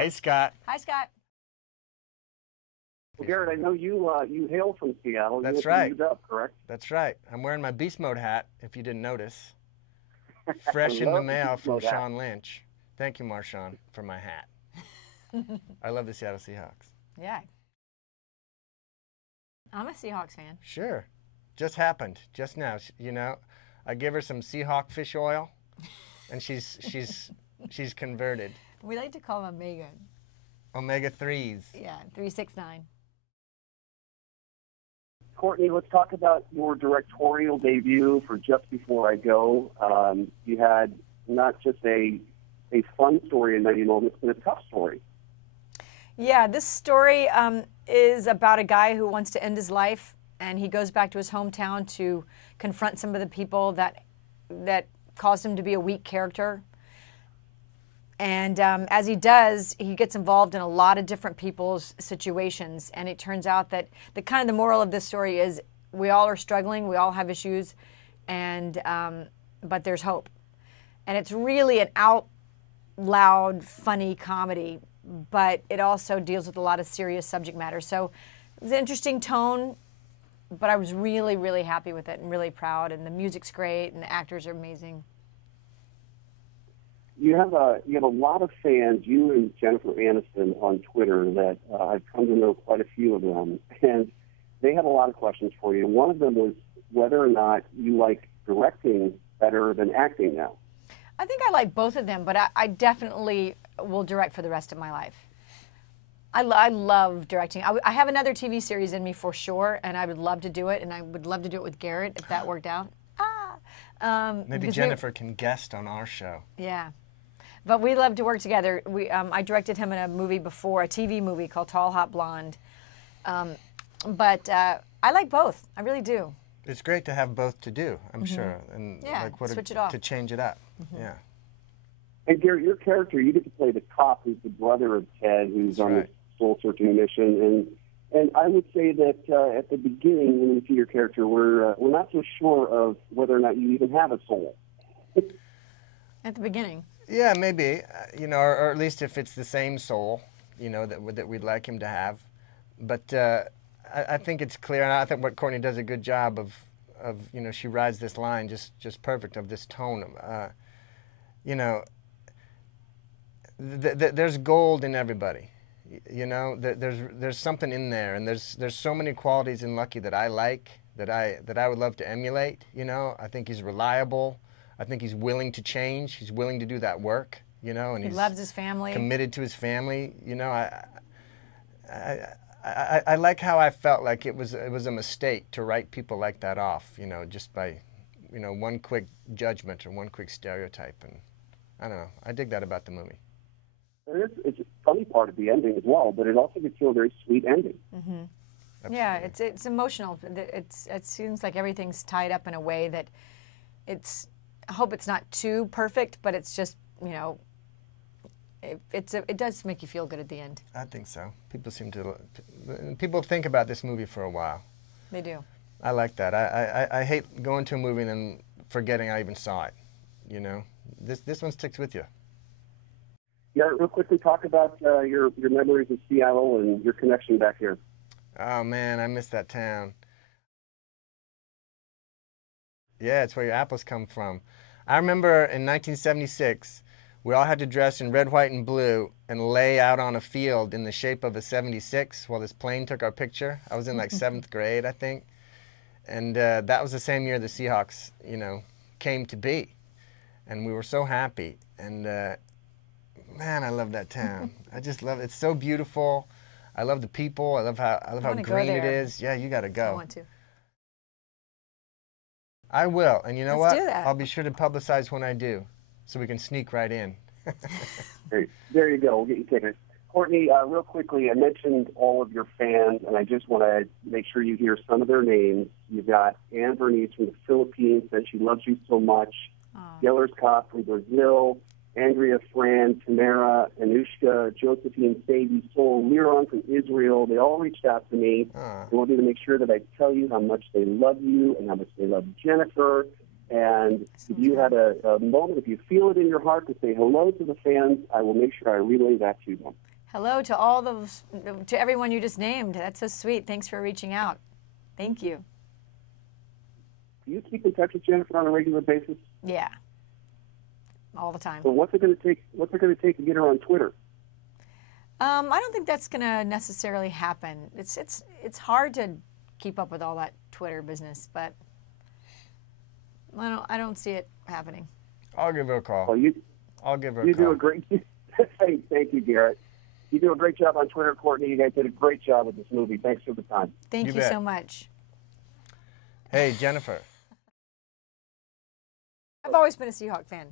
Hey, Scott. Hi, Scott. Well, Garret, I know you hail from Seattle. That's you right. Up, correct? That's right. I'm wearing my Beast Mode hat, if you didn't notice. Fresh in the love mail Beast from Mode hat. Sean Lynch. Thank you, Marshawn, for my hat. I love the Seattle Seahawks. Yeah. I'm a Seahawks fan. Sure. Just happened, just now. You know, I give her some Seahawk fish oil, and she's converted. We like to call them Omega. Omega 3s. Yeah, 369. Courtney, let's talk about your directorial debut for Just Before I Go. You had not just a fun story in 90 moments, but a tough story. Yeah, this story is about a guy who wants to end his life, and he goes back to his hometown to confront some of the people that caused him to be a weak character. And as he does, he gets involved in a lot of different people's situations, and it turns out that the moral of this story is we all are struggling, we all have issues, and but there's hope. And it's really an out loud, funny comedy, but it also deals with a lot of serious subject matter. So it was an interesting tone, but I was really, really happy with it and really proud. And the music's great, and the actors are amazing. You have a lot of fans, you and Jennifer Aniston, on Twitter that I've come to know quite a few of them, and they have a lot of questions for you. One of them was whether or not you like directing better than acting now. I think I like both of them, but I definitely will direct for the rest of my life. I love directing. I have another TV series in me for sure, and I would love to do it, and I would love to do it with Garret if that worked out. Maybe Jennifer can guest on our show. Yeah. But we love to work together. I directed him in a movie before, a TV movie called Tall, Hot Blonde. But I like both. I really do. It's great to have both to do, I'm sure. And yeah, switch it off. To change it up. Yeah. And Garret, your character, you get to play the cop who's the brother of Ted, who's on this soul-searching mission. And I would say that at the beginning, when we see your character, we're not so sure of whether or not you even have a soul. At the beginning. Yeah, maybe, or at least if it's the same soul, that we'd like him to have. But I think it's clear, and I think what Courtney does a good job of she rides this line just perfect of this tone. There's gold in everybody. There's something in there, and there's so many qualities in Lucky that I like, that I would love to emulate. I think he's reliable. I think he's willing to change. He's willing to do that work, and he loves his family. Committed to his family. I like how I felt like it was a mistake to write people like that off, just by, one quick judgment or one quick stereotype. And I don't know. I dig that about the movie. It's a funny part of the ending as well, but it also gets to a very sweet ending. Mm-hmm. Yeah, it's emotional. It seems like everything's tied up in a way that I hope it's not too perfect, but it's just, it does make you feel good at the end. I think so. People think about this movie for a while. They do. I like that. I hate going to a movie and then forgetting I even saw it. This one sticks with you. Yeah, real quickly talk about your memories of Seattle and your connection back here. Oh man, I miss that town. Yeah, it's where your apples come from. I remember in 1976, we all had to dress in red, white, and blue and lay out on a field in the shape of a 76 while this plane took our picture. I was in like 7th grade, I think. And that was the same year the Seahawks, came to be. And we were so happy. And man, I love that town. I just love it. It's so beautiful. I love the people. I love how green it is. Yeah, you got to go. I want to. I will, and you know Let's what? do that. I'll be sure to publicize when I do, so we can sneak right in. There you go. We'll get you tickets. Courtney, real quickly, I mentioned all of your fans, and I just want to make sure you hear some of their names. You've got Anne Bernice from the Philippines, said she loves you so much. Yellers Cop from Brazil. Andrea, Fran, Tamara, Anushka, Josephine, Sadie, Sol, Liron from Israel. They all reached out to me. They wanted me to make sure that I tell you how much they love you and how much they love Jennifer. And if you had a moment, if you feel it in your heart to say hello to the fans, I will make sure I relay that to them. Hello to everyone you just named. That's so sweet. Thanks for reaching out. Thank you. Do you keep in touch with Jennifer on a regular basis? Yeah, all the time. So what's it going to take? What's it going to take to get her on Twitter? I don't think that's going to necessarily happen. It's hard to keep up with all that Twitter business, but I don't see it happening. I'll give her a call. Well, I'll give her a you call. do a great. Thank you, Garrett. You do a great job on Twitter, Courtney. You guys did a great job with this movie. Thanks for the time. Thank you bet. so much. Hey, Jennifer. I've always been a Seahawk fan.